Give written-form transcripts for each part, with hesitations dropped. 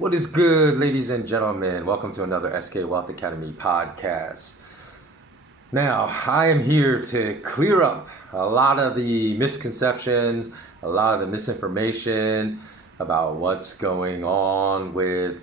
What is good, ladies and gentlemen? Welcome to another SK Wealth Academy podcast. Now, I am here to clear up a lot of the misconceptions, a lot of the misinformation about what's going on with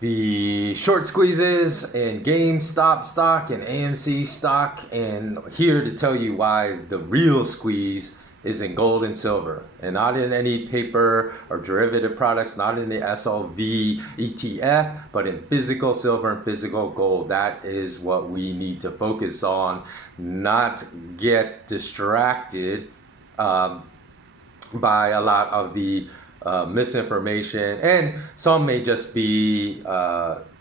the short squeezes in Gamestock stock and AMC stock, and here to tell you why the real squeeze is in gold and silver and not in any paper or derivative products, not in the SLV ETF, but in physical silver and physical gold. That is what we need to focus on, not get distracted by a lot of the misinformation, and some may just be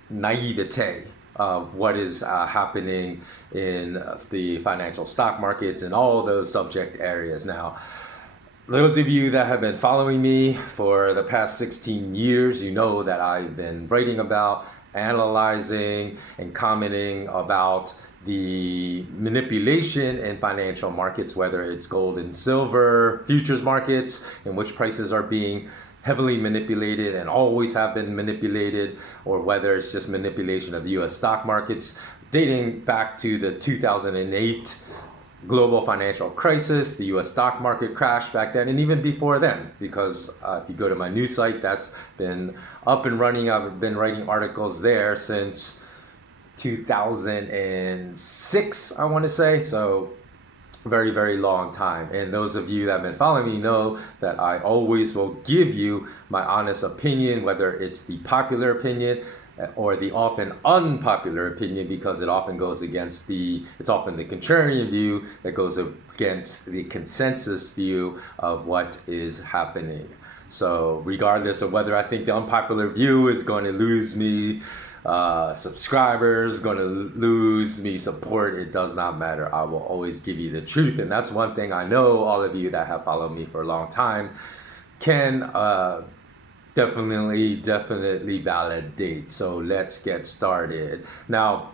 naivete of what is happening in the financial stock markets and all those subject areas. Now, those of you that have been following me for the past 16 years, you know that I've been writing about, analyzing, and commenting about the manipulation in financial markets, whether it's gold and silver futures markets, in which prices are being heavily manipulated and always have been manipulated, or whether it's just manipulation of the U.S. stock markets dating back to the 2008 global financial crisis, the U.S. stock market crash back then, and even before then, because if you go to my news site, that's been up and running. I've been writing articles there since 2006, I want to say, so very, very long time. And those of you that have been following me know that I always will give you my honest opinion, whether it's the popular opinion or the often unpopular opinion, because it often goes against it's often the contrarian view that goes against the consensus view of what is happening. So regardless of whether I think the unpopular view is going to lose me subscribers, going to lose me support, it does not matter. I will always give you the truth, and that's one thing I know all of you that have followed me for a long time can definitely validate. So let's get started. Now,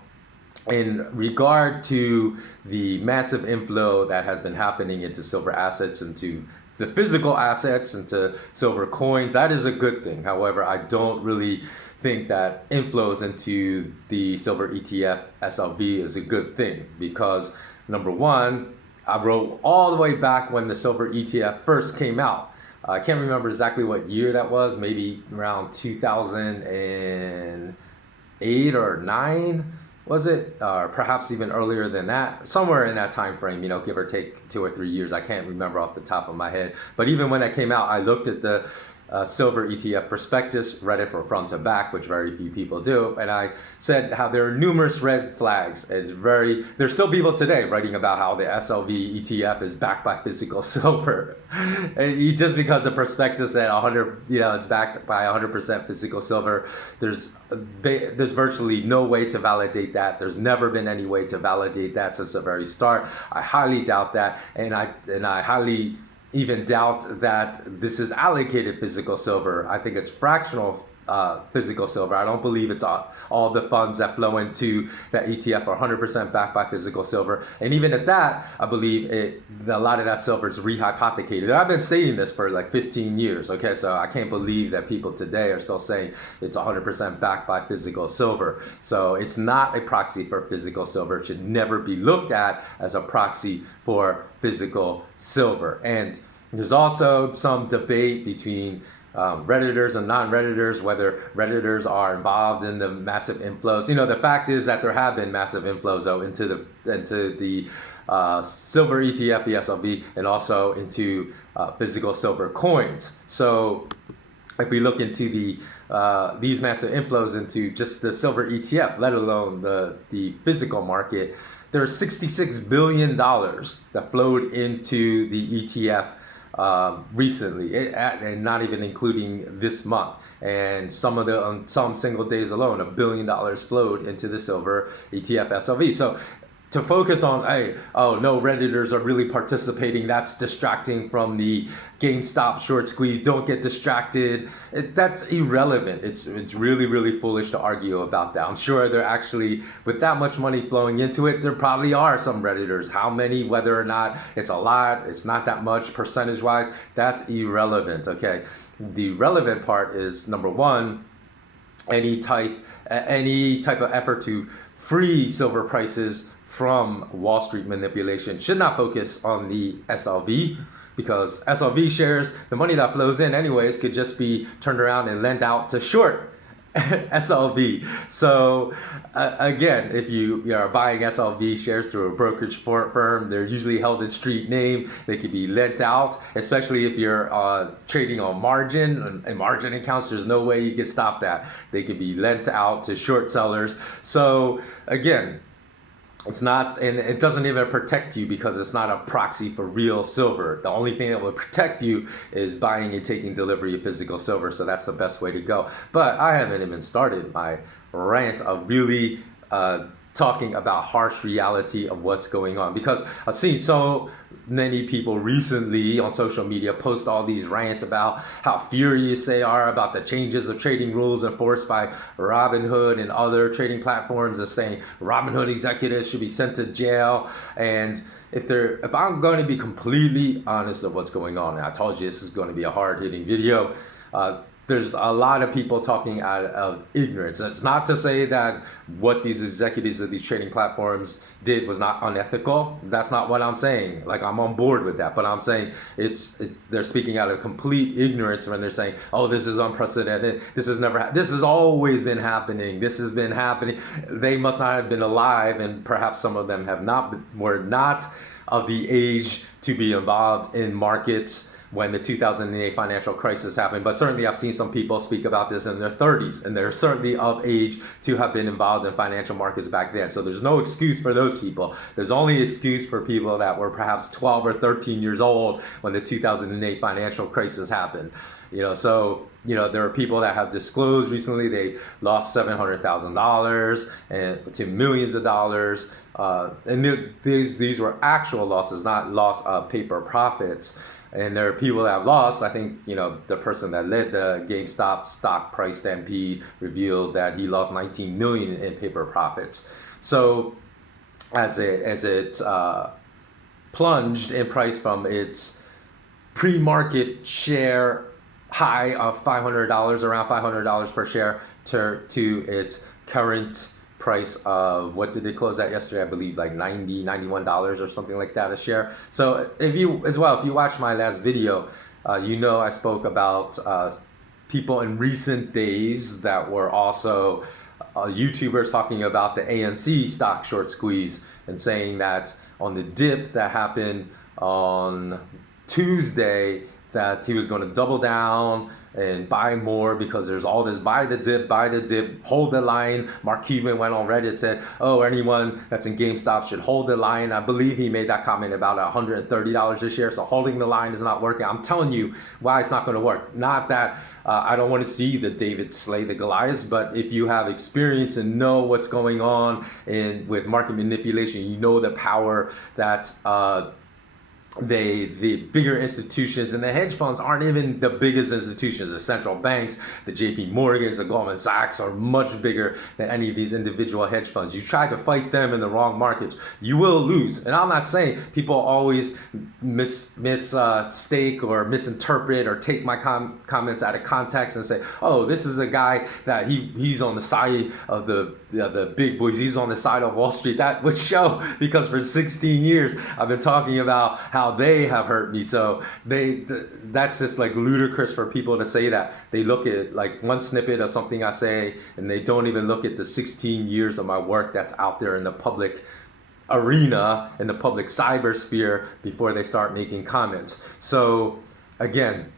in regard to the massive inflow that has been happening into silver assets, into the physical assets, into silver coins, that is a good thing. However, I don't really think that inflows into the silver ETF SLV is a good thing, because number one, I wrote all the way back when the silver ETF first came out. I can't remember exactly what year that was, maybe around 2008 or 9, was it? Or perhaps even earlier than that, somewhere in that time frame, give or take 2 or 3 years. I can't remember off the top of my head. But even when that came out, I looked at the silver ETF prospectus, read it from front to back, which very few people do, and I said how there are numerous red flags. There's still people today writing about how the SLV ETF is backed by physical silver, and just because the prospectus said 100, it's backed by 100% physical silver, there's virtually no way to validate that. There's never been any way to validate that since the very start. I highly doubt that, and I highly even doubt that this is allocated physical silver. I think it's fractional physical silver. I don't believe it's all the funds that flow into that ETF are 100% backed by physical silver. And even at that, I believe a lot of that silver is rehypothecated. And I've been stating this for like 15 years, okay? So I can't believe that people today are still saying it's 100% backed by physical silver. So it's not a proxy for physical silver. It should never be looked at as a proxy for physical silver. And there's also some debate between Redditors and non-Redditors, whether Redditors are involved in the massive inflows. The fact is that there have been massive inflows though into the silver ETF, the SLV, and also into physical silver coins. So if we look into these massive inflows into just the silver ETF, let alone the physical market, there's $66 billion that flowed into the ETF recently, and not even including this month. And on some single days alone, $1 billion flowed into the silver ETF SLV. So to focus on, no, Redditors are really participating, that's distracting from the GameStop short squeeze, don't get distracted, that's irrelevant. It's really, really foolish to argue about that. I'm sure they're actually, with that much money flowing into it, there probably are some Redditors. How many, whether or not it's a lot, it's not that much percentage-wise, that's irrelevant, okay? The relevant part is, number one, any type of effort to free silver prices from Wall Street manipulation should not focus on the SLV, because SLV shares, the money that flows in anyways, could just be turned around and lent out to short SLV. So again, if you are buying SLV shares through a brokerage firm, they're usually held in street name. They could be lent out, especially if you're trading on margin and margin accounts. There's no way you can stop that. They could be lent out to short sellers. So again, it's not, and it doesn't even protect you because it's not a proxy for real silver. The only thing that would protect you is buying and taking delivery of physical silver. So that's the best way to go. But I haven't even started my rant of really talking about harsh reality of what's going on, because I've seen so many people recently on social media post all these rants about how furious they are about the changes of trading rules enforced by Robinhood and other trading platforms, and saying Robinhood executives should be sent to jail. And if I'm going to be completely honest of what's going on, and I told you this is going to be a hard-hitting video, there's a lot of people talking out of ignorance. And it's not to say that what these executives of these trading platforms did was not unethical. That's not what I'm saying. Like, I'm on board with that, but I'm saying they're speaking out of complete ignorance when they're saying, "Oh, this is unprecedented. This has always been happening. This has been happening." They must not have been alive, and perhaps some of them were not of the age to be involved in markets when the 2008 financial crisis happened. But certainly I've seen some people speak about this in their 30s, and they're certainly of age to have been involved in financial markets back then. So there's no excuse for those people. There's only excuse for people that were perhaps 12 or 13 years old when the 2008 financial crisis happened. So there are people that have disclosed recently they lost $700,000 to millions of dollars. And these were actual losses, not loss of paper profits. And there are people that have lost. I think, the person that led the GameStop stock price stampede revealed that he lost 19 million in paper profits. So as it plunged in price from its pre-market share high of $500, around $500 per share, to its current price of, what did they close at yesterday? I believe like $91 or something like that a share. So if you watched my last video, I spoke about people in recent days that were also YouTubers talking about the AMC stock short squeeze, and saying that on the dip that happened on Tuesday, that he was going to double down and buy more, because there's all this buy the dip, hold the line. Mark Cuban went on Reddit, said, "Oh, anyone that's in GameStop should hold the line." I believe he made that comment about $130 a share. So holding the line is not working. I'm telling you why it's not going to work. Not that I don't want to see the David slay the Goliaths, but if you have experience and know what's going on with market manipulation, you know the power that the bigger institutions, and the hedge funds aren't even the biggest institutions. The central banks, the JP Morgans, the Goldman Sachs are much bigger than any of these individual hedge funds. You try to fight them in the wrong markets, you will lose. And I'm not saying people always mistake or misinterpret or take my comments out of context and say, "Oh, this is a guy that he's on the side of the big boys. He's on the side of Wall Street." That would show, because for 16 years I've been talking about how they have hurt me. So that's just like ludicrous for people to say that. They look at like one snippet of something I say, and they don't even look at the 16 years of my work that's out there in the public arena, in the public cybersphere, before they start making comments. So again,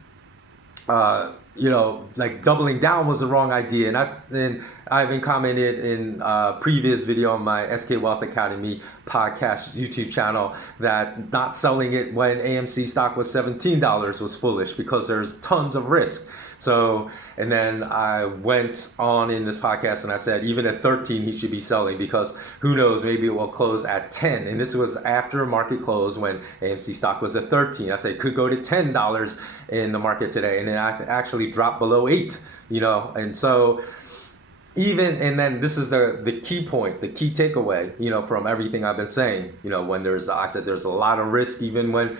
like doubling down was the wrong idea. And I even commented in a previous video on my SK Wealth Academy podcast YouTube channel that not selling it when AMC stock was $17 was foolish, because there's tons of risk. So, and then I went on in this podcast and I said, even at 13, he should be selling, because who knows, maybe it will close at 10. And this was after market close when AMC stock was at 13. I said it could go to $10 in the market today. And then I actually dropped below 8, and so and then this is the key point, the key takeaway, from everything I've been saying, when I said there's a lot of risk, even when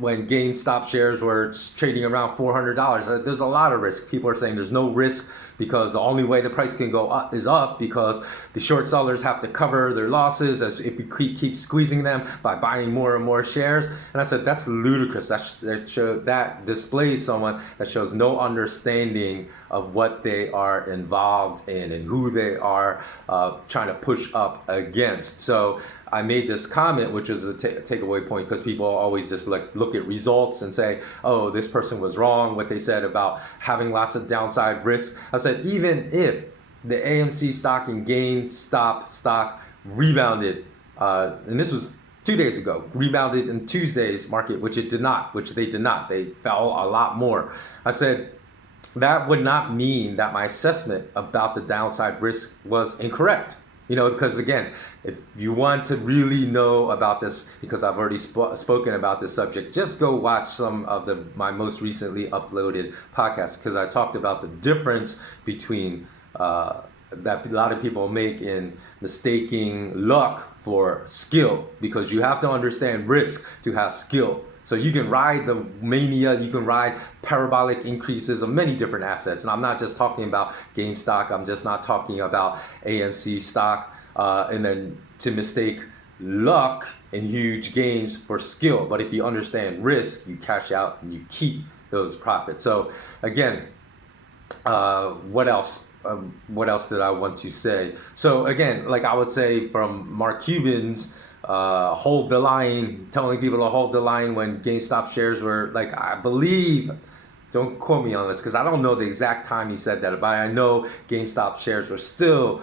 when GameStop shares were trading around $400. There's a lot of risk. People are saying there's no risk because the only way the price can go up is up because the short sellers have to cover their losses as if we keep squeezing them by buying more and more shares. And I said, that's ludicrous. That displays someone that shows no understanding of what they are involved in and who they are trying to push up against. So I made this comment, which was a takeaway point, because people always just look at results and say, oh, this person was wrong, what they said about having lots of downside risk. I said, even if the AMC stock and GameStop stock rebounded, and this was 2 days ago, rebounded in Tuesday's market, which they did not. They fell a lot more. I said, that would not mean that my assessment about the downside risk was incorrect. Because again, if you want to really know about this, because I've already spoken about this subject, just go watch some of my most recently uploaded podcasts, because I talked about the difference between that a lot of people make in mistaking luck for skill, because you have to understand risk to have skill. So you can ride the mania, you can ride parabolic increases of many different assets. And I'm not just talking about GameStop, I'm just not talking about AMC stock, and then to mistake luck and huge gains for skill. But if you understand risk, you cash out and you keep those profits. So again, what else? What else did I want to say? So again, like I would say from Mark Cuban's hold the line, telling people to hold the line when GameStop shares were I believe, don't quote me on this because I don't know the exact time he said that, but I know GameStop shares were still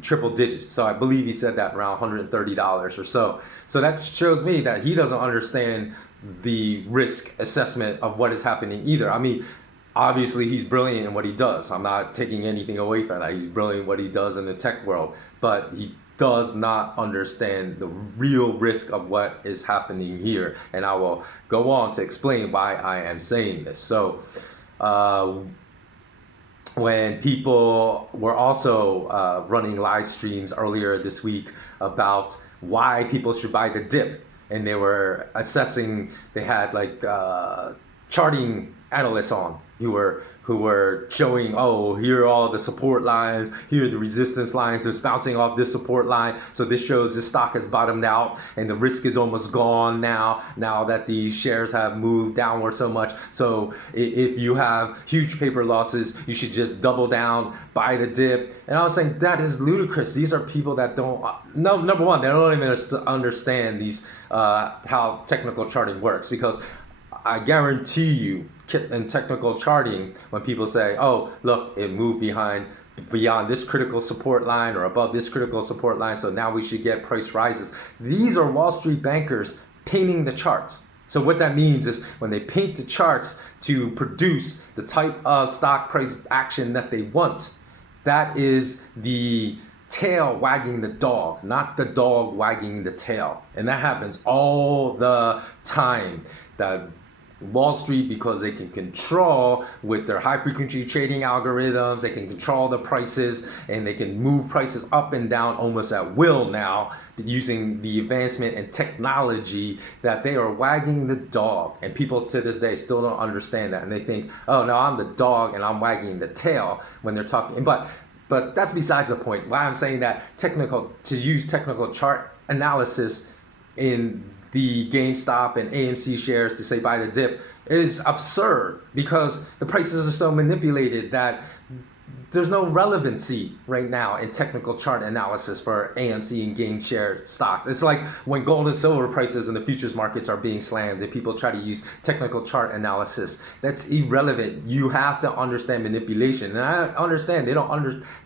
triple digits. So I believe he said that around $130 or so. So that shows me that he doesn't understand the risk assessment of what is happening either. I mean, obviously he's brilliant in what he does. I'm not taking anything away from that. He's brilliant in what he does in the tech world, but he does not understand the real risk of what is happening here. And I will go on to explain why I am saying this. So when people were also running live streams earlier this week about why people should buy the dip, and they were assessing, they had charting analysts on who were showing, oh, here are all the support lines, here are the resistance lines, it's bouncing off this support line, so this shows this stock has bottomed out and the risk is almost gone now that these shares have moved downward so much. So if you have huge paper losses, you should just double down, buy the dip. And I was saying, that is ludicrous. These are people that don't, number one, they don't even understand these how technical charting works, because I guarantee you, in technical charting, when people say, oh, look, it moved beyond this critical support line or above this critical support line, so now we should get price rises. These are Wall Street bankers painting the charts. So what that means is when they paint the charts to produce the type of stock price action that they want, that is the tail wagging the dog, not the dog wagging the tail. And that happens all the time. That Wall Street, because they can control with their high frequency trading algorithms, they can control the prices and they can move prices up and down almost at will now, using the advancement in technology, that they are wagging the dog. And people to this day still don't understand that, and they think, oh no, I'm the dog and I'm wagging the tail when they're talking. But that's besides the point. Why I'm saying that to use technical chart analysis in the GameStop and AMC shares to say buy the dip is absurd, because the prices are so manipulated that there's no relevancy right now in technical chart analysis for AMC and game share stocks. It's like when gold and silver prices in the futures markets are being slammed and people try to use technical chart analysis. That's irrelevant. You have to understand manipulation. And I understand they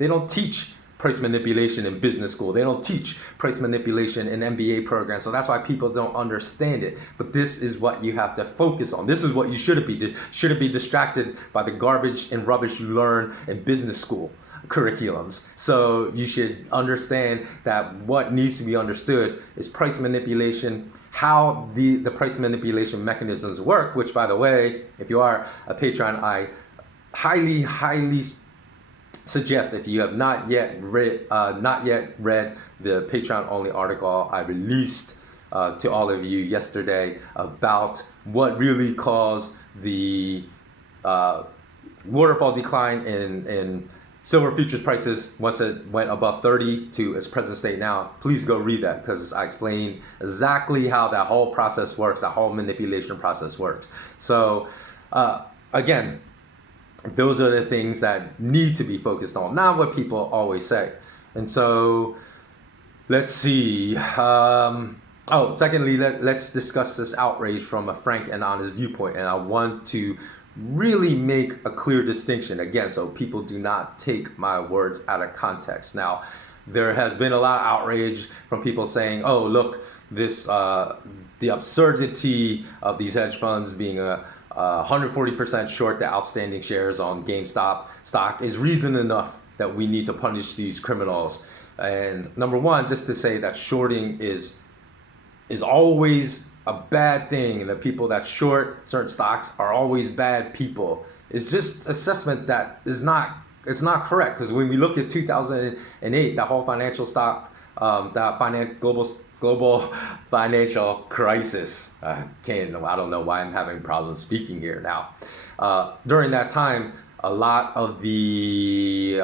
don't teach price manipulation in business school. They don't teach price manipulation in MBA programs. So that's why people don't understand it. But this is what you have to focus on. This is what you shouldn't be distracted by the garbage and rubbish you learn in business school curriculums. So you should understand that what needs to be understood is price manipulation, how the price manipulation mechanisms work, which, by the way, if you are a patron, I highly suggest, if you have not yet read the Patreon only article I released to all of you yesterday about what really caused the waterfall decline in silver futures prices once it went above 30 to its present state now. Please go read that, because I explain exactly how that whole process works, that whole manipulation process works. So again, those are the things that need to be focused on, not what people always say. And so let's see. Secondly, let's discuss this outrage from a frank and honest viewpoint. And I want to really make a clear distinction again, so people do not take my words out of context. Now, there has been a lot of outrage from people saying, oh, look, the absurdity of these hedge funds being 140% short the outstanding shares on Gamestock stock is reason enough that we need to punish these criminals. And number one, just to say that shorting is always a bad thing, and the people that short certain stocks are always bad people. It's just assessment that it's not correct, because when we look at 2008, that whole financial global financial crisis. I don't know why I'm having problems speaking here now. During that time, a lot of the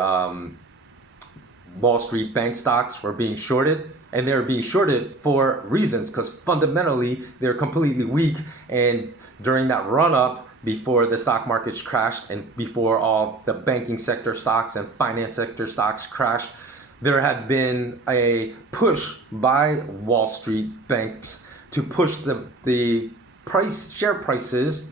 Wall Street bank stocks were being shorted. And they're being shorted for reasons, because fundamentally they're completely weak. And during that run up, before the stock markets crashed and before all the banking sector stocks and finance sector stocks crashed, there had been a push by Wall Street banks to push the share prices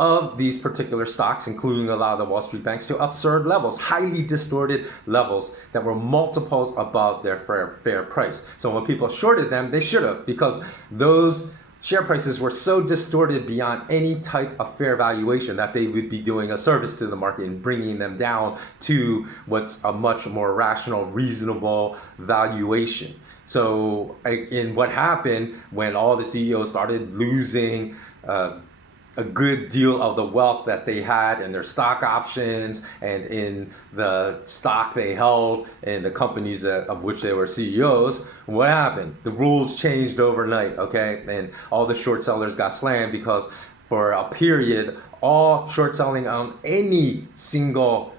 of these particular stocks, including a lot of the Wall Street banks, to absurd levels, highly distorted levels that were multiples above their fair price. So when people shorted them, they should have, because those share prices were so distorted beyond any type of fair valuation that they would be doing a service to the market and bringing them down to what's a much more rational, reasonable valuation. So in what happened when all the CEOs started losing a good deal of the wealth that they had in their stock options and in the stock they held in the companies of which they were CEOs, what happened? The rules changed overnight, okay? And all the short sellers got slammed, because for a period, all short selling on any single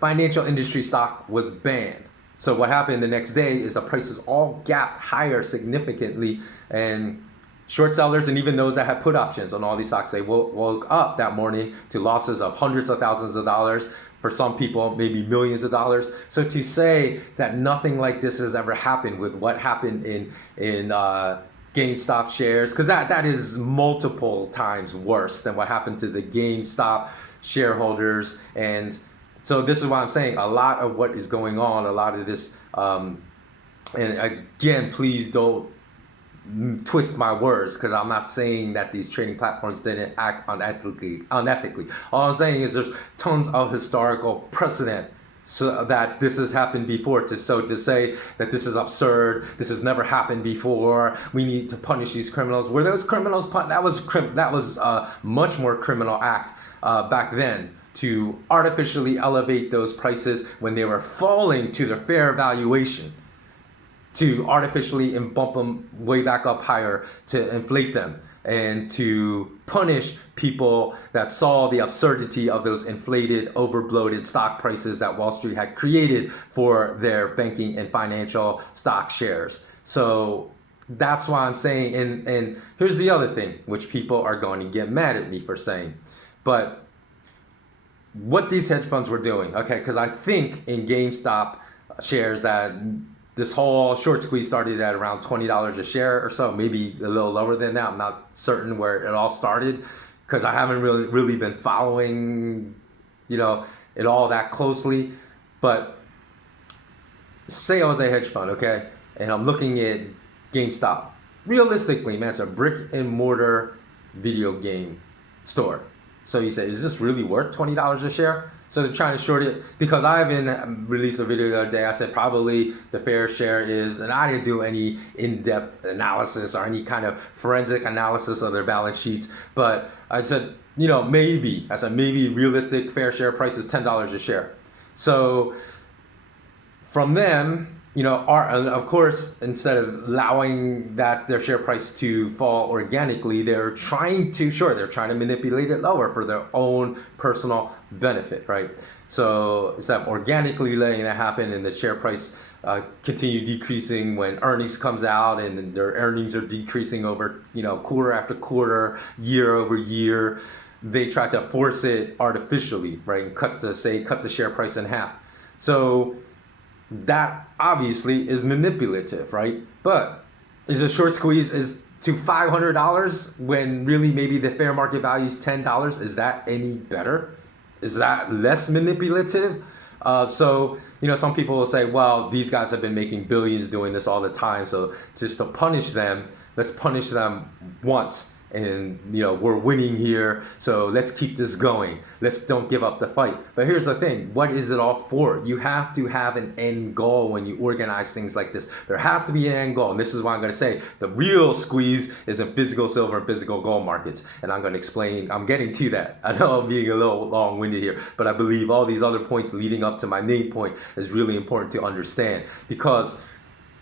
financial industry stock was banned. So what happened the next day is the prices all gapped higher significantly, and short sellers, and even those that had put options on all these stocks, they woke up that morning to losses of hundreds of thousands of dollars. For some people, maybe millions of dollars. So to say that nothing like this has ever happened with what happened in GameStop shares, because that is multiple times worse than what happened to the GameStop shareholders. And so this is why I'm saying a lot of what is going on, a lot of this, and again, please don't twist my words, because I'm not saying that these trading platforms didn't act unethically. All I'm saying is there's tons of historical precedent so that this has happened before. So to say that this is absurd, this has never happened before, we need to punish these criminals. Were those criminals? That was a much more criminal act back then, to artificially elevate those prices when they were falling to their fair valuation, to artificially bump them way back up higher, to inflate them, and to punish people that saw the absurdity of those inflated, overbloated stock prices that Wall Street had created for their banking and financial stock shares. So that's why I'm saying, and here's the other thing, which people are going to get mad at me for saying, but what these hedge funds were doing, okay, because I think in GameStop shares that this whole short squeeze started at around $20 a share or so, maybe a little lower than that. I'm not certain where it all started, because I haven't really been following, it all that closely. But say I was a hedge fund, okay, and I'm looking at GameStop. Realistically, man, it's a brick and mortar video game store. So you say, is this really worth $20 a share? So they're trying to short it, because I haven't released a video the other day. I said probably the fair share is, and I didn't do any in-depth analysis or any kind of forensic analysis of their balance sheets, but I said, maybe realistic fair share price is $10 a share. So from them, are, and of course, instead of allowing that their share price to fall organically, they're trying to manipulate it lower for their own personal benefit, right? So instead of organically letting that happen and the share price continue decreasing when earnings comes out and their earnings are decreasing over, quarter after quarter, year over year, they try to force it artificially, right? And cut the share price in half. So that obviously is manipulative, right? But is a short squeeze is to $500 when really maybe the fair market value is $10? Is that any better? Is that less manipulative? So some people will say, well, these guys have been making billions doing this all the time, so just to punish them, let's punish them once. And we're winning here, so let's keep this going. Let's don't give up the fight. But here's the thing: what is it all for? You have to have an end goal when you organize things like this. There has to be an end goal, and this is why I'm going to say the real squeeze is in physical silver and physical gold markets. And I'm going to explain. I'm getting to that. I know I'm being a little long-winded here, but I believe all these other points leading up to my main point is really important to understand, because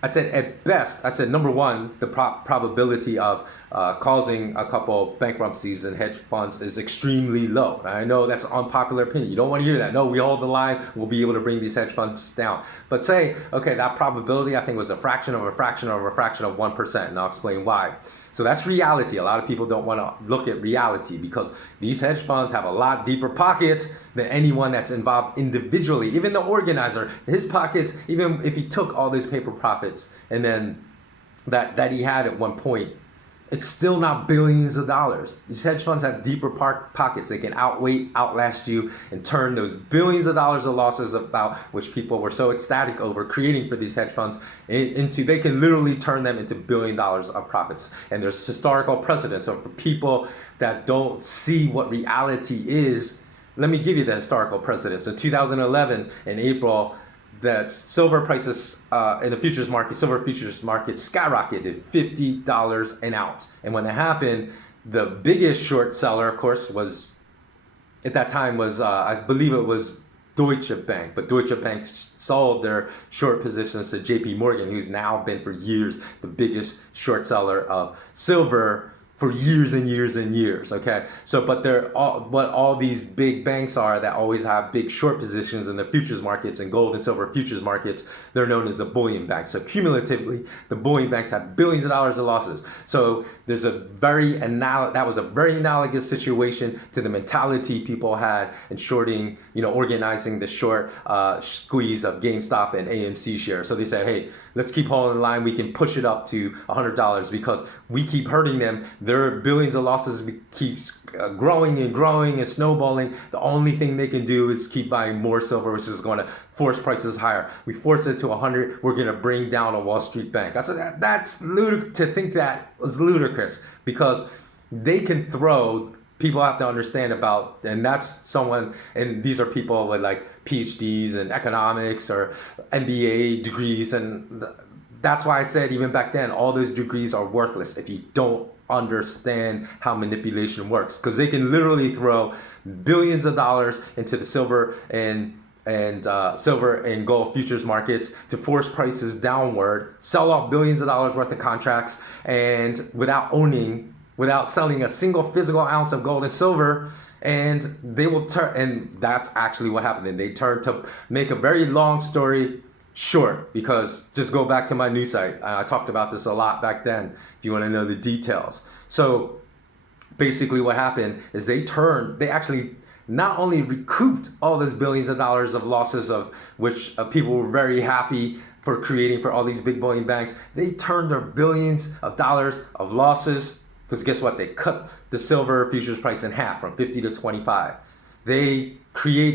I said at best, number one, the probability of causing a couple bankruptcies in hedge funds is extremely low. I know that's an unpopular opinion. You don't want to hear that. No, we hold the line. We'll be able to bring these hedge funds down. But say, okay, that probability I think was a fraction of a fraction of a fraction of 1%, and I'll explain why. So that's reality. A lot of people don't want to look at reality because these hedge funds have a lot deeper pockets than anyone that's involved individually. Even the organizer, his pockets, even if he took all these paper profits and then that he had at one point, it's still not billions of dollars. These hedge funds have deeper pockets. They can outlast you, and turn those billions of dollars of losses about which people were so ecstatic over creating for these hedge funds they can literally turn them into $1 billion of profits. And there's historical precedent. So for people that don't see what reality is, let me give you the historical precedent. So 2011 in April, that silver prices in the futures market, silver futures market skyrocketed $50 an ounce. And when that happened, the biggest short seller, of course, was at that time was I believe it was Deutsche Bank. But Deutsche Bank sold their short positions to JP Morgan, who's now been for years the biggest short seller of silver for years and years and years, okay? So, but what all these big banks are that always have big short positions in the futures markets and gold and silver futures markets, they're known as the bullion banks. So cumulatively, the bullion banks have billions of dollars of losses. So there's that was a very analogous situation to the mentality people had in shorting, organizing the short squeeze of Gamestock and AMC shares. So they said, hey, let's keep holding the line. We can push it up to $100 because we keep hurting them. Their billions of losses keeps growing and growing and snowballing. The only thing they can do is keep buying more silver, which is going to force prices higher. We force it to 100. We're going to bring down a Wall Street bank. I said that's ludicrous. To think that was ludicrous because they can throw. People have to understand about, and that's someone, and these are people with like PhDs in economics or MBA degrees, and that's why I said even back then, all those degrees are worthless if you don't understand how manipulation works, because they can literally throw billions of dollars into the silver and gold futures markets to force prices downward, sell off billions of dollars worth of contracts, and without selling a single physical ounce of gold and silver, and they will turn, and that's actually what happened. And they turned, to make a very long story short, because just go back to my news site. I talked about this a lot back then if you want to know the details. So basically what happened is they actually not only recouped all those billions of dollars of losses, of which people were very happy for creating for all these big bullion banks, they turned their billions of dollars of losses, because guess what? They cut the silver futures price in half from 50 to 25. They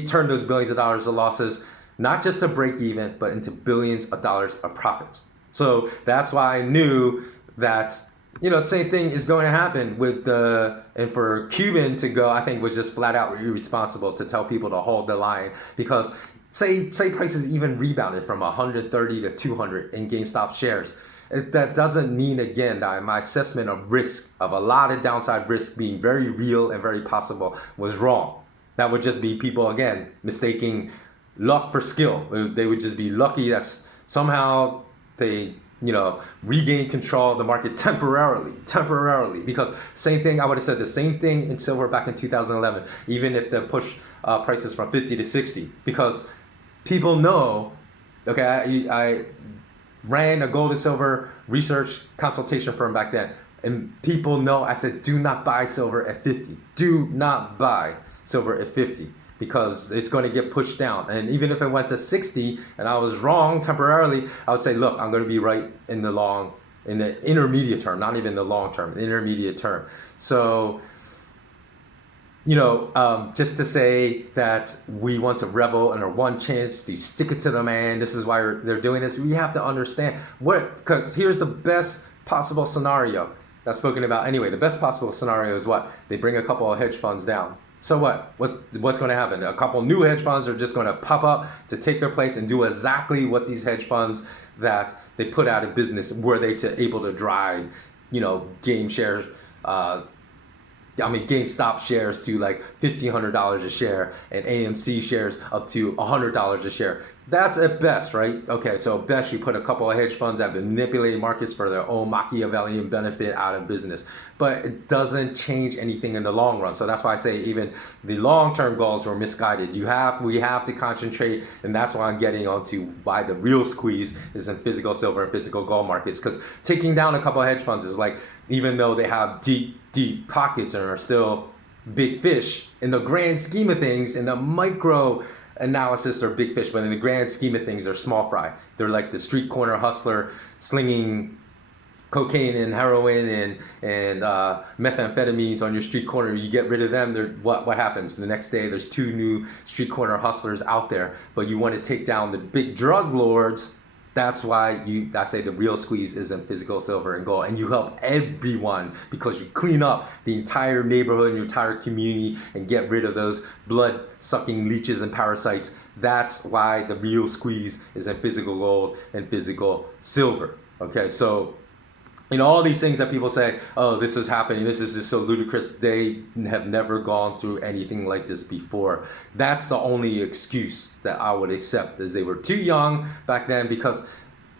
turn those billions of dollars of losses, not just to break even, but into billions of dollars of profits. So that's why I knew that, same thing is going to happen and for Cuban to go, I think was just flat out irresponsible to tell people to hold the line, because say prices even rebounded from 130 to 200 in GameStop shares. That doesn't mean, again, that my assessment of risk, of a lot of downside risk being very real and very possible, was wrong. That would just be people, again, mistaking luck for skill. They would just be lucky that Somehow they, regain control of the market temporarily, because same thing, I would have said the same thing in silver back in 2011, even if the push prices from 50 to 60, because people know, okay, I ran a gold and silver research consultation firm back then, and people know I said, do not buy silver at 50. Do not buy silver at 50, because it's going to get pushed down. And even if it went to 60 and I was wrong temporarily, I would say, look, I'm going to be right in the intermediate term, not even the long term, intermediate term. So, just to say that we want to revel in our one chance to stick it to the man, this is why they're doing this. We have to understand because here's the best possible scenario that's spoken about anyway. The best possible scenario is what? They bring a couple of hedge funds down. So what? What's going to happen? A couple new hedge funds are just going to pop up to take their place and do exactly what these hedge funds that they put out of business were they able to drive, GameStop shares to like $1,500 a share and AMC shares up to $100 a share. That's at best, right? Okay, so at best you put a couple of hedge funds that manipulate markets for their own Machiavellian benefit out of business. But it doesn't change anything in the long run. So that's why I say even the long-term goals were misguided. We have to concentrate, and that's why I'm getting onto why the real squeeze is in physical silver and physical gold markets. Because taking down a couple of hedge funds is like, even though they have deep pockets and are still big fish, in the grand scheme of things, in the micro analysis they're big fish, but in the grand scheme of things they're small fry. They're like the street corner hustler slinging cocaine and heroin and methamphetamines on your street corner. You get rid of them, what happens? The next day there's two new street corner hustlers out there, but you want to take down the big drug lords. That's why I say the real squeeze is in physical silver and gold, and you help everyone because you clean up the entire neighborhood and your entire community and get rid of those blood-sucking leeches and parasites. That's why the real squeeze is in physical gold and physical silver. Okay, so all these things that people say, oh, this is happening, this is just so ludicrous, they have never gone through anything like this before. That's the only excuse that I would accept, is they were too young back then, because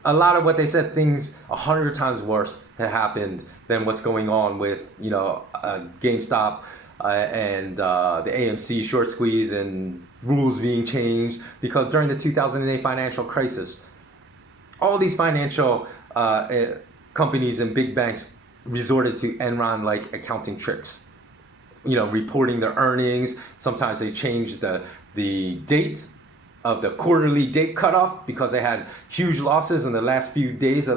a lot of what they said, things 100 times worse had happened than what's going on with, GameStop and the AMC short squeeze and rules being changed, because during the 2008 financial crisis, all these financial companies and big banks resorted to Enron-like accounting tricks, reporting their earnings. Sometimes they changed the date of the quarterly date cutoff because they had huge losses in the last few days,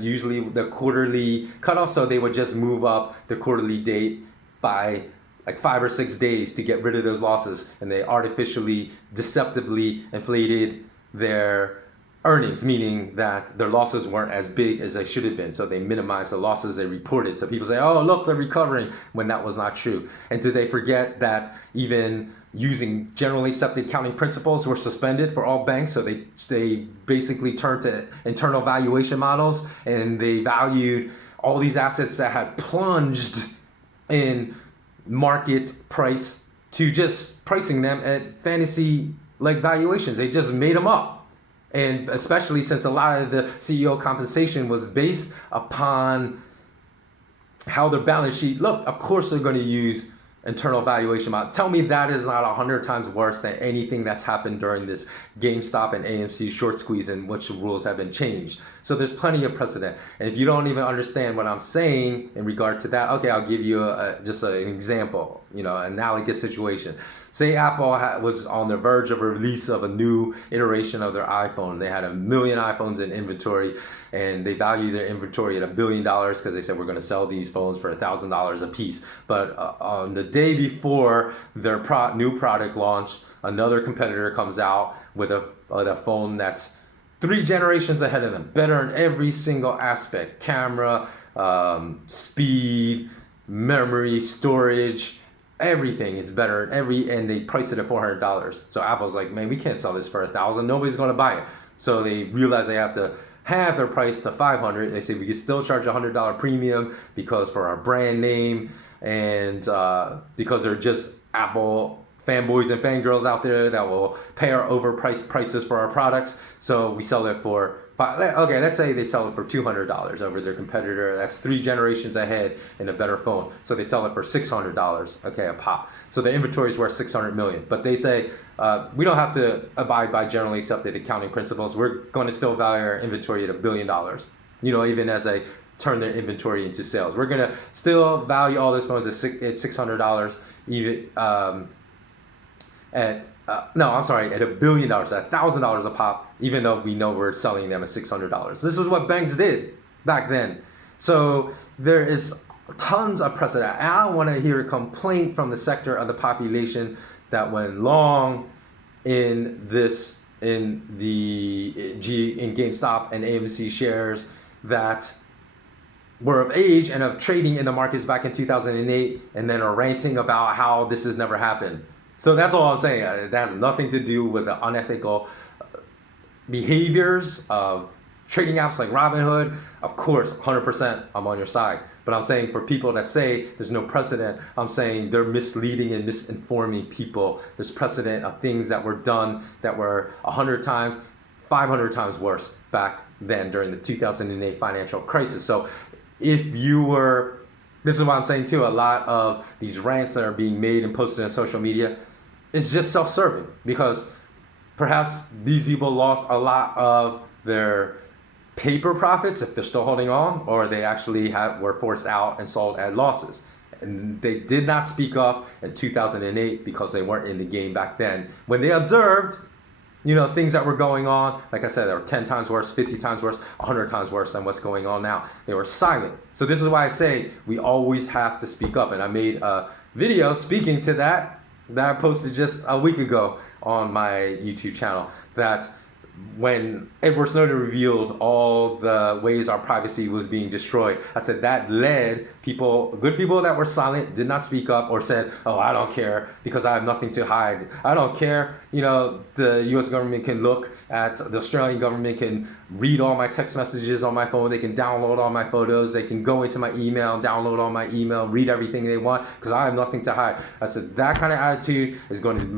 usually the quarterly cutoff. So they would just move up the quarterly date by like 5 or 6 days to get rid of those losses, and they artificially, deceptively inflated their earnings, meaning that their losses weren't as big as they should have been. So they minimized the losses they reported. So people say, oh, look, they're recovering, when that was not true. And did they forget that even using generally accepted accounting principles were suspended for all banks? So they basically turned to internal valuation models, and they valued all these assets that had plunged in market price to just pricing them at fantasy like valuations. They just made them up. And especially since a lot of the CEO compensation was based upon how their balance sheet looked, of course they're going to use internal valuation model. Tell me that is not 100 times worse than anything that's happened during this GameStop and AMC short squeeze, in which the rules have been changed. So there's plenty of precedent. And if you don't even understand what I'm saying in regard to that, okay, I'll give you just an example, analogous situation. Say Apple was on the verge of a release of a new iteration of their iPhone. They had 1 million iPhones in inventory, and they valued their inventory at $1 billion because they said we're going to sell these phones for $1,000 a piece. But on the day before their new product launch, another competitor comes out with a phone that's 3 generations ahead of them, better in every single aspect: camera, speed, memory, storage. Everything is better, and they priced it at $400. So Apple's like, man, we can't sell this for $1,000. Nobody's going to buy it. So they realize they have to have their price to $500. They say we can still charge a $100 premium because for our brand name and because they're just Apple fanboys and fangirls out there that will pay our overpriced prices for our products. So we sell it for, okay, let's say they sell it for $200 over their competitor. That's 3 generations ahead in a better phone. So they sell it for $600, okay, a pop. So the inventory is worth $600 million. But they say, we don't have to abide by generally accepted accounting principles. We're going to still value our inventory at $1 billion, even as they turn their inventory into sales. We're going to still value all these phones at $600, even at $1 billion, at $1,000 a pop, even though we know we're selling them at $600. This is what banks did back then. So there is tons of precedent. I don't want to hear a complaint from the sector of the population that went long in GameStop and AMC shares that were of age and of trading in the markets back in 2008, and then are ranting about how this has never happened. So that's all I'm saying. That has nothing to do with the unethical behaviors of trading apps like Robinhood. Of course, 100% I'm on your side. But I'm saying for people that say there's no precedent, I'm saying they're misleading and misinforming people. There's precedent of things that were done that were 100 times, 500 times worse back then during the 2008 financial crisis. So if you were, this is what I'm saying too, a lot of these rants that are being made and posted on social media is just self-serving, because perhaps these people lost a lot of their paper profits if they're still holding on, or they actually were forced out and sold at losses. And they did not speak up in 2008 because they weren't in the game back then. When they observed, things that were going on, like I said, they were 10 times worse, 50 times worse, 100 times worse than what's going on now. They were silent. So this is why I say we always have to speak up. And I made a video speaking to that I posted just a week ago on my YouTube channel, that when Edward Snowden revealed all the ways our privacy was being destroyed, I said that led good people that were silent, did not speak up, or said, oh, I don't care because I have nothing to hide. I don't care. The US government can look at, the Australian government can read all my text messages on my phone. They can download all my photos. They can go into my email, download all my email, read everything they want because I have nothing to hide. I said that kind of attitude is going to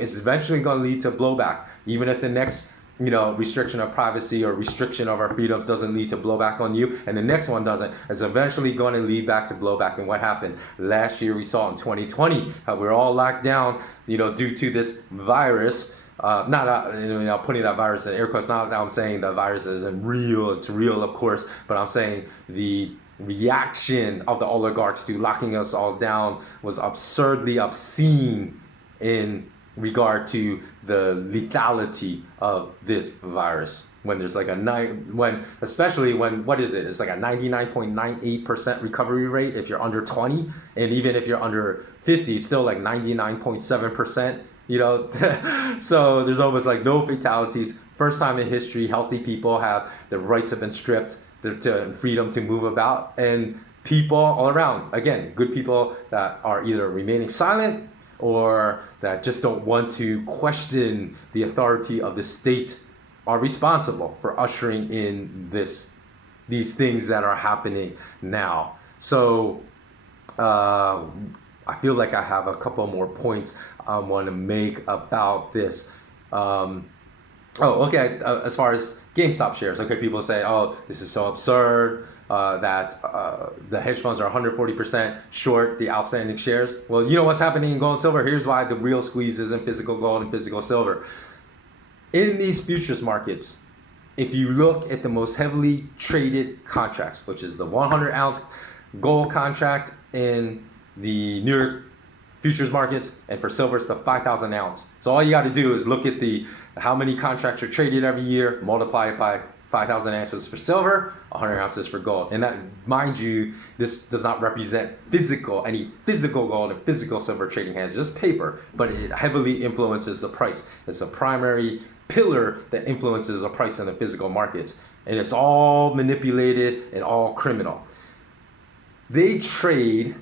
it's eventually going to lead to blowback. Even if the next, restriction of privacy or restriction of our freedoms doesn't lead to blowback on you, and the next one doesn't, it's eventually going to lead back to blowback. And what happened last year, we saw in 2020 how we're all locked down, due to this virus. Putting that virus in air quotes. Not that I'm saying the virus isn't real. It's real, of course, but I'm saying the reaction of the oligarchs to locking us all down was absurdly obscene in regard to the lethality of this virus. When there's like especially when, what is it? It's like a 99.98% recovery rate if you're under 20, and even if you're under 50, it's still like 99.7%. So there's almost like no fatalities. First time in history, healthy people their rights have been stripped, their freedom to move about, and people all around, again, good people that are either remaining silent or that just don't want to question the authority of the state, are responsible for ushering in these things that are happening now. So I feel like I have a couple more points I want to make about this. As far as GameStop shares, people say, oh, this is so absurd. That the hedge funds are 140% short the outstanding shares. Well, what's happening in gold and silver? Here's why the real squeeze is in physical gold and physical silver. In these futures markets, if you look at the most heavily traded contracts, which is the 100-ounce gold contract in the New York futures markets, and for silver it's the 5,000 ounce. So all you got to do is look at how many contracts are traded every year, multiply it by 5,000 ounces for silver, 100 ounces for gold. And that, mind you, this does not represent any physical gold and physical silver trading hands, just paper, but it heavily influences the price. It's a primary pillar that influences the price in the physical markets. And it's all manipulated and all criminal. They trade,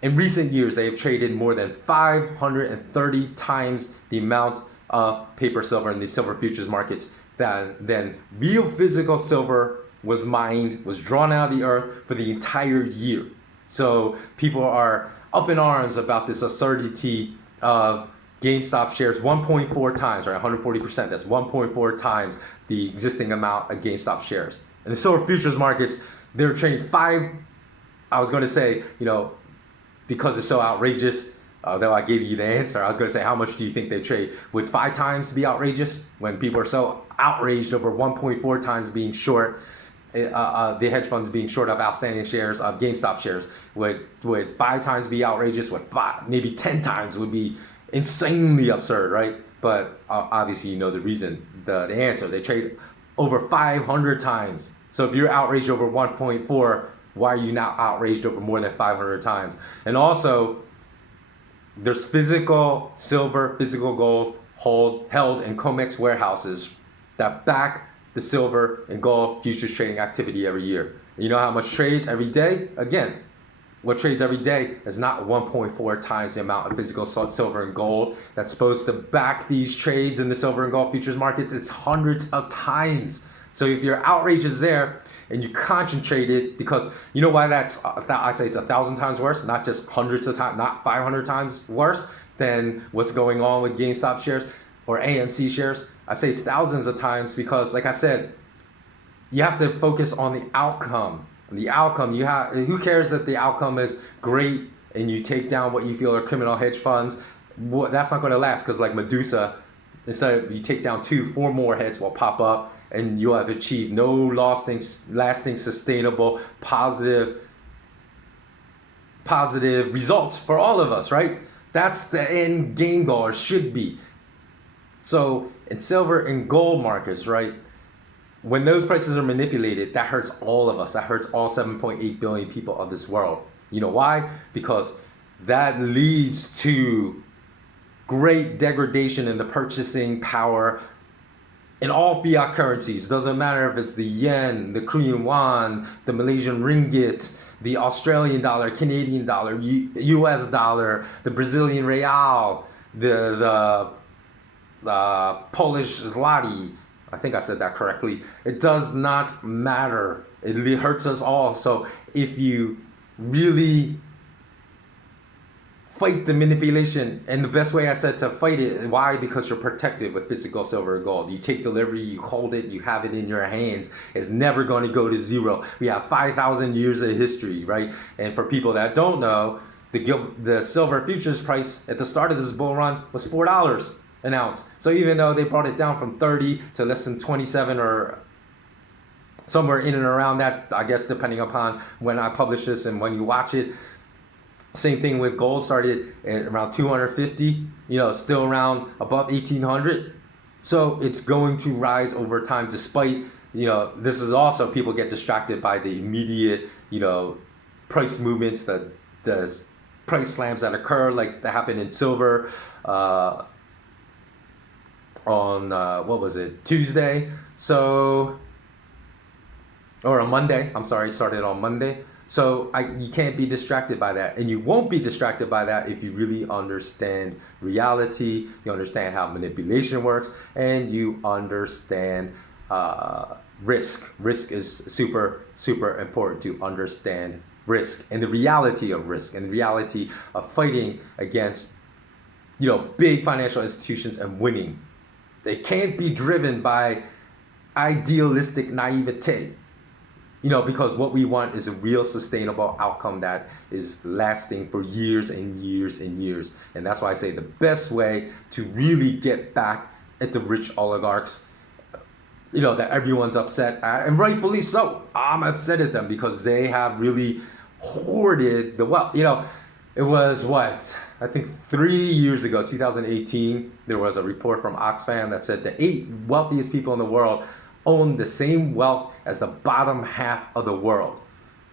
in recent years, they have traded more than 530 times the amount of paper silver in the silver futures markets than real physical silver was mined, was drawn out of the earth for the entire year. So people are up in arms about this absurdity of GameStop shares 1.4 times, right? 140%. That's 1.4 times the existing amount of GameStop shares. And the silver futures markets, they're trading I was going to say, because it's so outrageous, though I gave you the answer, I was going to say, how much do you think they trade? Would 5 times be outrageous when people are so outraged over 1.4 times being short, the hedge funds being short of outstanding shares of GameStop shares? Would 5 times be outrageous? Would maybe 10 times would be insanely absurd, right? But obviously, the reason, the answer. They trade over 500 times. So if you're outraged over 1.4, why are you now outraged over more than 500 times? And also, there's physical silver, physical gold held in COMEX warehouses that back the silver and gold futures trading activity every year. You know how much trades every day? Again, what trades every day is not 1.4 times the amount of physical silver and gold that's supposed to back these trades in the silver and gold futures markets. It's hundreds of times. So if your outrage is there and you concentrate it, because you know why I say it's 1,000 times worse, not just hundreds of times, not 500 times worse than what's going on with GameStop shares or AMC shares. I say it's thousands of times because, like I said, you have to focus on the outcome. The outcome, who cares that the outcome is great and you take down what you feel are criminal hedge funds? That's not going to last, because like Medusa, instead of you take down 4 more heads will pop up, and you'll have achieved no lasting, sustainable, positive results for all of us, right? That's the end game goal, or should be. So in silver and gold markets, right, when those prices are manipulated, that hurts all of us. That hurts all 7.8 billion people of this world. You know why? Because that leads to great degradation in the purchasing power in all fiat currencies. Doesn't matter if it's the yen, the Korean won, the Malaysian ringgit, the Australian dollar, Canadian dollar, US dollar, the Brazilian real, the Polish zloty. I think I said that correctly. It does not matter. It hurts us all. So if you really fight the manipulation, and the best way I said to fight it, why? Because you're protected with physical silver and gold. You take delivery, you hold it, you have it in your hands. It's never going to go to zero. We have 5,000 years of history, right? And for people that don't know, the silver futures price at the start of this bull run was $4 an ounce. So even though they brought it down from 30 to less than 27 or somewhere in and around that, I guess depending upon when I publish this and when you watch it. Same thing with gold, started at around 250, still around above 1,800. So it's going to rise over time, despite, this is also, people get distracted by the immediate, price movements, the price slams that occur, like that happened in silver on, Tuesday? Or on Monday, started on Monday. So you can't be distracted by that, and you won't be distracted by that if you really understand reality, you understand how manipulation works, and you understand risk. Risk is super, super important to understand risk and the reality of risk and the reality of fighting against, big financial institutions and winning. They can't be driven by idealistic naivete. Because what we want is a real sustainable outcome that is lasting for years and years and years. And that's why I say the best way to really get back at the rich oligarchs, that everyone's upset at, and rightfully so. I'm upset at them because they have really hoarded the wealth. It was I think 3 years ago, 2018, there was a report from Oxfam that said the 8 wealthiest people in the world own the same wealth as the bottom half of the world.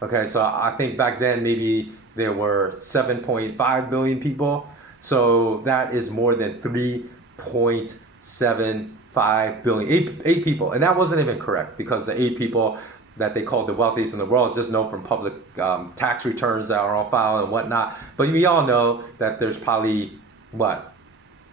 Okay, so I think back then maybe there were 7.5 billion people. So that is more than 3.75 billion, eight people. And that wasn't even correct, because the 8 people that they called the wealthiest in the world is just known from public tax returns that are on file and whatnot. But we all know that there's probably,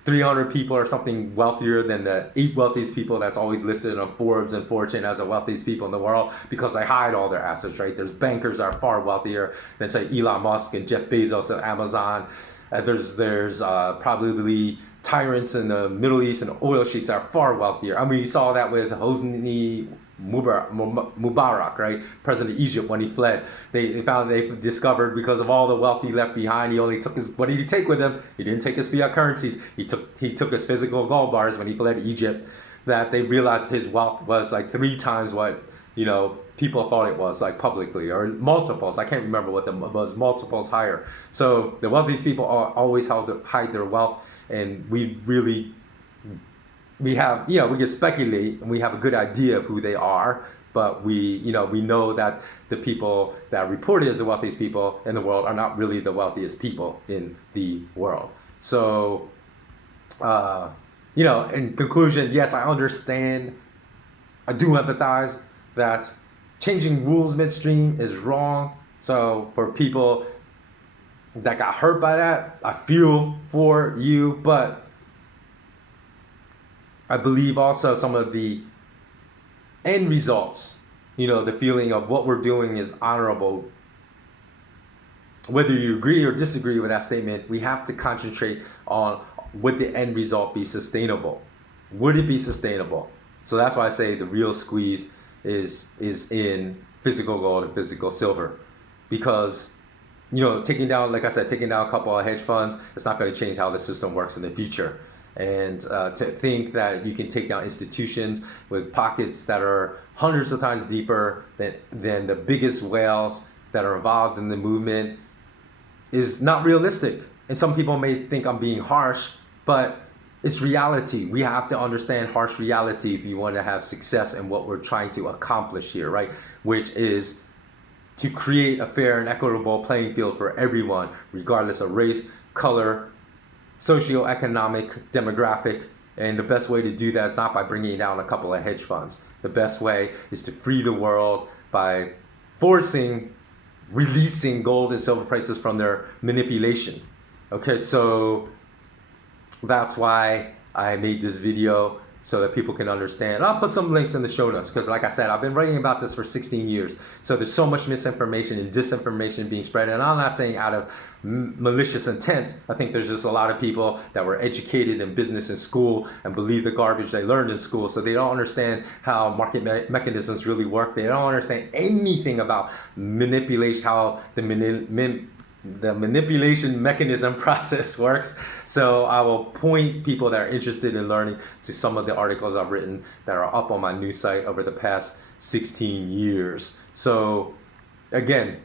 300 people or something wealthier than the 8 wealthiest people that's always listed on Forbes and Fortune as the wealthiest people in the world, because they hide all their assets, right? There's bankers that are far wealthier than, say, Elon Musk and Jeff Bezos of Amazon. There's probably tyrants in the Middle East and oil sheiks that are far wealthier. I mean, you saw that with Hosni Mubarak, right? President of Egypt, when he fled. They discovered, because of all the wealth he left behind, what did he take with him? He didn't take his fiat currencies. He took his physical gold bars when he fled Egypt, that they realized his wealth was like 3 times what, people thought it was, like publicly, or multiples. I can't remember what it was, multiples higher. So the wealthiest people always hide their wealth, and we can speculate, and we have a good idea of who they are, but we know that the people that are reported as the wealthiest people in the world are not really the wealthiest people in the world. So, in conclusion, yes, I understand, I do empathize that changing rules midstream is wrong. So for people that got hurt by that, I feel for you, but I believe also some of the end results, the feeling of what we're doing is honorable. Whether you agree or disagree with that statement, we have to concentrate on would the end result be sustainable? Would it be sustainable? So that's why I say the real squeeze is in physical gold and physical silver, because taking down a couple of hedge funds, it's not going to change how the system works in the future. And to think that you can take down institutions with pockets that are hundreds of times deeper than the biggest whales that are involved in the movement is not realistic. And some people may think I'm being harsh, but it's reality. We have to understand harsh reality if you want to have success in what we're trying to accomplish here, right? Which is to create a fair and equitable playing field for everyone, regardless of race, color, socioeconomic, demographic. And the best way to do that is not by bringing down a couple of hedge funds. The best way is to free the world by releasing gold and silver prices from their manipulation. Okay, so that's why I made this video, so that people can understand. And I'll put some links in the show notes, because like I said, I've been writing about this for 16 years. So there's so much misinformation and disinformation being spread. And I'm not saying out of malicious intent. I think there's just a lot of people that were educated in business in school and believe the garbage they learned in school. So they don't understand how market mechanisms really work. They don't understand anything about manipulation, how the manipulation mechanism process works. So I will point people that are interested in learning to some of the articles I've written that are up on my news site over the past 16 years. So again,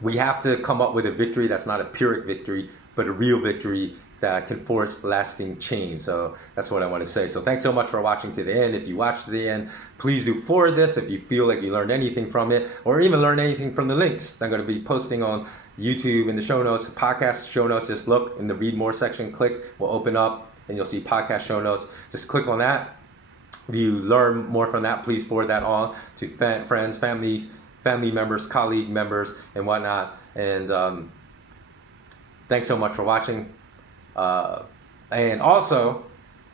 we have to come up with a victory that's not a Pyrrhic victory, but a real victory that can force lasting change. So that's what I want to say. So thanks so much for watching to the end. If you watched to the end, please do forward this if you feel like you learned anything from it, or even learned anything from the links I'm going to be posting on YouTube in the show notes, podcast show notes. Just look in the read more section, click, will open up, and you'll see podcast show notes. Just click on that. If you learn more from that, please forward that on to friends, family members, colleague members, and whatnot. And thanks so much for watching. And also,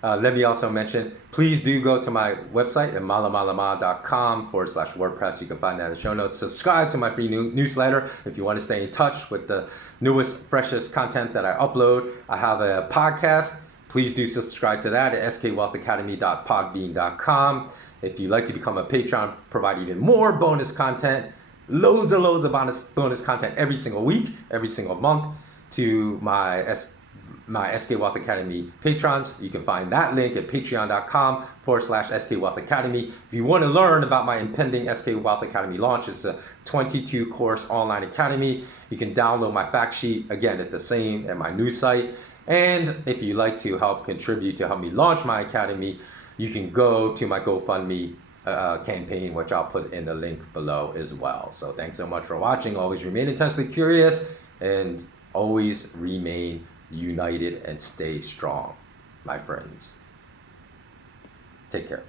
let me also mention, please do go to my website at malamalama.com/WordPress. You can find that in the show notes. Subscribe to my free newsletter if you want to stay in touch with the newest, freshest content that I upload. I have a podcast. Please do subscribe to that at skwealthacademy.podbean.com. If you'd like to become a patron, provide even more bonus content, loads and loads of bonus content every single week, every single month to my SK Wealth Academy patrons. You can find that link at patreon.com/SK Wealth Academy. If you want to learn about my impending SK Wealth Academy launch, it's a 22-course online academy. You can download my fact sheet, again, at my news site. And if you'd like to contribute to help me launch my academy, you can go to my GoFundMe campaign, which I'll put in the link below as well. So thanks so much for watching. Always remain intensely curious, and always remain united and stay strong, my friends. Take care.